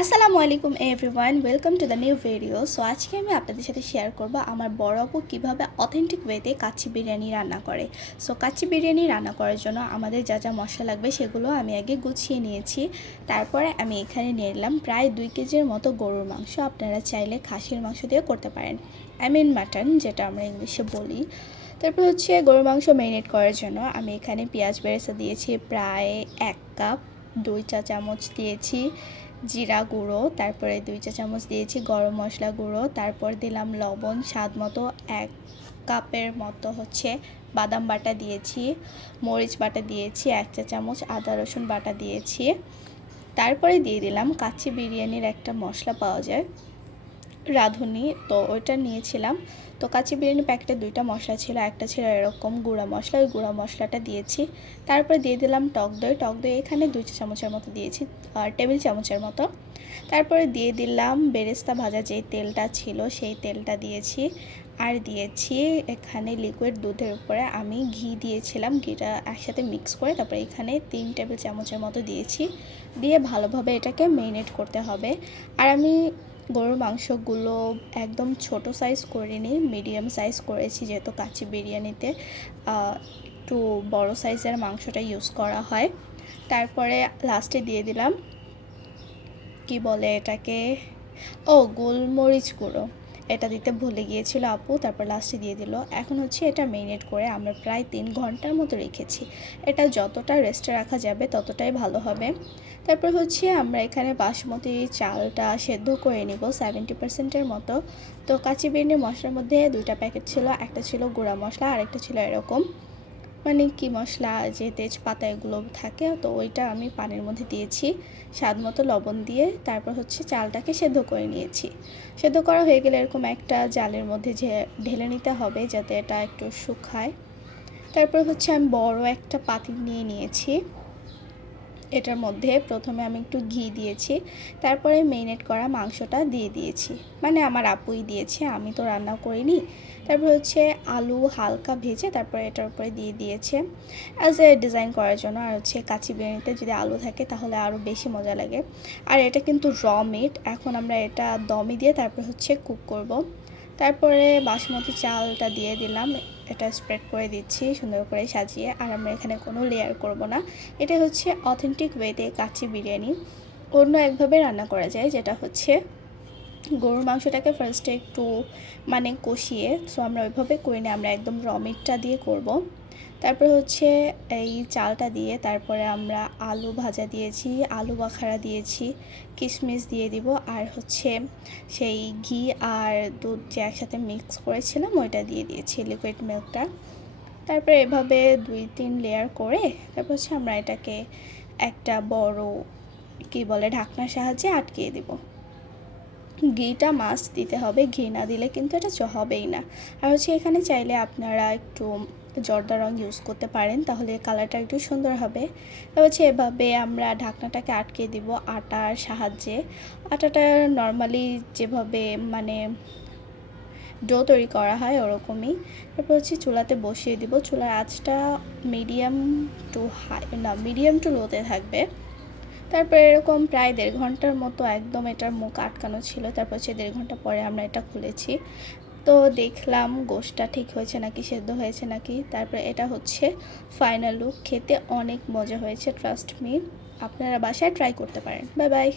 আসসালামু আলাইকুম everyone, welcome to the new video. So আজকে আমি আপনাদের সাথে শেয়ার করব আমার বড় আপু কীভাবে অথেন্টিক ওয়েতে কাচ্চি বিরিয়ানি রান্না করে। সো কাচ্চি বিরিয়ানি রান্না করার জন্য আমাদের যা যা মশলা লাগবে সেগুলো আমি আগে গুছিয়ে নিয়েছি। তারপরে আমি এখানে নিয়ে নিলাম প্রায় 2 কেজির মতো গরুর মাংস। আপনারা চাইলে খাসির মাংস দিয়ে করতে পারেন, মাটন যেটা আমরা ইংলিশে বলি। তারপর হচ্ছে গরুর মাংস ম্যারিনেট করার জন্য আমি এখানে পেঁয়াজ বেরেস্তা দিয়েছি প্রায় 1 কাপ, 2 চা চামচ দিয়েছি জিরা গুঁড়ো, তারপরে 2 চা চামচ দিয়েছি গরম মশলা গুঁড়ো, তারপর দিলাম লবণ স্বাদ মতো, 1 কাপের মতো হচ্ছে বাদাম বাটা দিয়েছি, মরিচ বাটা দিয়েছি 1 চা চামচ, আদা রসুন বাটা দিয়েছি। তারপরে দিয়ে দিলাম কাচ্চি বিরিয়ানির একটা মশলা পাওয়া যায় রাঁধুনি, তো ওইটা নিয়েছিলাম। তো কাচ্চি বিরিয়ানি প্যাকেটে 2টা মশলা ছিল, একটা ছিল এরকম গুঁড়া মশলা, ওই গুঁড়া মশলাটা দিয়েছি। তারপর দিয়ে দিলাম টক দই এখানে 2 চা চামচের মতো দিয়েছি, টেবিল চামচের মতো। তারপরে দিয়ে দিলাম বেরেস্তা ভাজা যেই তেলটা ছিল সেই তেলটা দিয়েছি, আর দিয়েছি এখানে লিকুইড দুধের উপরে আমি ঘি দিয়েছিলাম, ঘিটা একসাথে মিক্স করে তারপরে এখানে 3 টেবিল চামচের মতো দিয়েছি। দিয়ে ভালোভাবে এটাকে ম্যারিনেট করতে হবে। আর আমি গরুর মাংসগুলো একদম ছোট সাইজ করিনি, মিডিয়াম সাইজ করেছি, যেহেতু কাচ্চি বিরিয়ানিতে একটু বড় সাইজের মাংসটা ইউজ করা হয়। তারপরে লাস্টে দিয়ে দিলাম কি বলে এটাকে, গোলমরিচ গুঁড়ো, এটা দিতে ভুলে গিয়েছিল আপু, তারপর লাস্টে দিয়ে দিল। এখন হচ্ছে এটা ম্যারিনেট করে আমরা প্রায় 3 ঘন্টার মতো রেখেছি। এটা যতটা রেস্টে রাখা যাবে ততটাই ভালো হবে। তারপর হচ্ছে আমরা এখানে বাসমতি চালটা সেদ্ধ করে নিব 70%-এর মতো। তো কাচ্চি বিরিয়ানি মশলার মধ্যে 2টা প্যাকেট ছিল, একটা ছিল গুঁড়া মশলা আর একটা ছিল এরকম মানে কি মশলা, যে তেজপাতা এগুলো থাকে, তো ওইটা আমি পানির মধ্যে দিয়েছি স্বাদ মতো লবণ দিয়ে। তারপর হচ্ছে চালটাকে সেদ্ধ করে নিয়েছি। সেদ্ধ করা হয়ে গেলে এরকম একটা জালের মধ্যে ঢেলে নিতে হবে যাতে এটা একটু শুকায়। তারপর হচ্ছে আমি বড় একটা পাতিল নিয়ে নিয়েছি, এটার মধ্যে প্রথমে আমি একটু ঘি দিয়েছি, তারপরে ম্যারিনেট করা মাংসটা দিয়ে দিয়েছি, মানে আমার আপুই দিয়েছে, আমি তো রান্না করিনি। তারপর হচ্ছে আলু হালকা ভেজে তারপরে এটার উপরে দিয়ে দিয়েছে অ্যাজ এ ডিজাইন করার জন্য। আর হচ্ছে কাচ্চি বিরিয়ানিতে যদি আলু থাকে তাহলে আরও বেশি মজা লাগে। আর এটা কিন্তু র মিট, এখন আমরা এটা দমে দিয়ে তারপর হচ্ছে কুক করব। তারপরে বাসমতি চালটা দিয়ে দিলাম, এটা স্প্রেড করে দিচ্ছি সুন্দর করে সাজিয়ে। আর আমরা এখানে কোনো লেয়ার করব না। এটা হচ্ছে অথেন্টিক ওয়েতে কাচ্চি বিরিয়ানি। অন্য একভাবে রান্না করা যায়, যেটা হচ্ছে গরুর মাংসটাকে ফার্স্টে একটু মানে কষিয়ে, সো আমরা ওইভাবে করি না, আমরা একদম র মিটটা দিয়ে করব। তারপরে হচ্ছে এই চালটা দিয়ে তারপরে আমরা আলু ভাজা দিয়েছি, আলু বাখারা দিয়েছি, কিশমিশ দিয়ে দিব, আর হচ্ছে সেই ঘি আর দুধ যে একসাথে মিক্স করেছিলাম ওইটা দিয়ে দিয়েছি, লিকুইড মিল্কটা। তারপরে এভাবে 2-3 লেয়ার করে তারপর হচ্ছে আমরা এটাকে একটা বড় কি বলে ঢাকনার সাহায্যে আটকিয়ে দিব। ঘিটা মাস্ট দিতে হবে, ঘি না দিলে কিন্তু এটা হবেই না। আর হচ্ছে এখানে চাইলে আপনারা একটু জর্দা রং ইউজ করতে পারেন, তাহলে কালারটা একটু সুন্দর হবে। তো হচ্ছে এভাবে আমরা ঢাকনাটাকে আটকে দিব আটার সাহায্যে। আটাটা নর্মালি যেভাবে মানে ডো তৈরি করা হয় ওরকমই। তারপর হচ্ছে চুলাতে বসিয়ে দিব, চুলার আঁচটা মিডিয়াম টু লোতে থাকবে। তারপর এরকম প্রায় 1.5 ঘন্টার মতো একদম এটার মুখ আটকানো ছিল। তারপর হচ্ছে 1.5 ঘন্টা পরে আমরা এটা খুলেছি, তো দেখলাম গোশটা ঠিক হয়েছে নাকি, সেদ্ধ হয়েছে নাকি। তারপরে এটা হচ্ছে ফাইনাল লুক, খেতে অনেক মজা হয়েছে, ট্রাস্ট মি। আপনারা বাসায় ট্রাই করতে পারেন। Bye bye.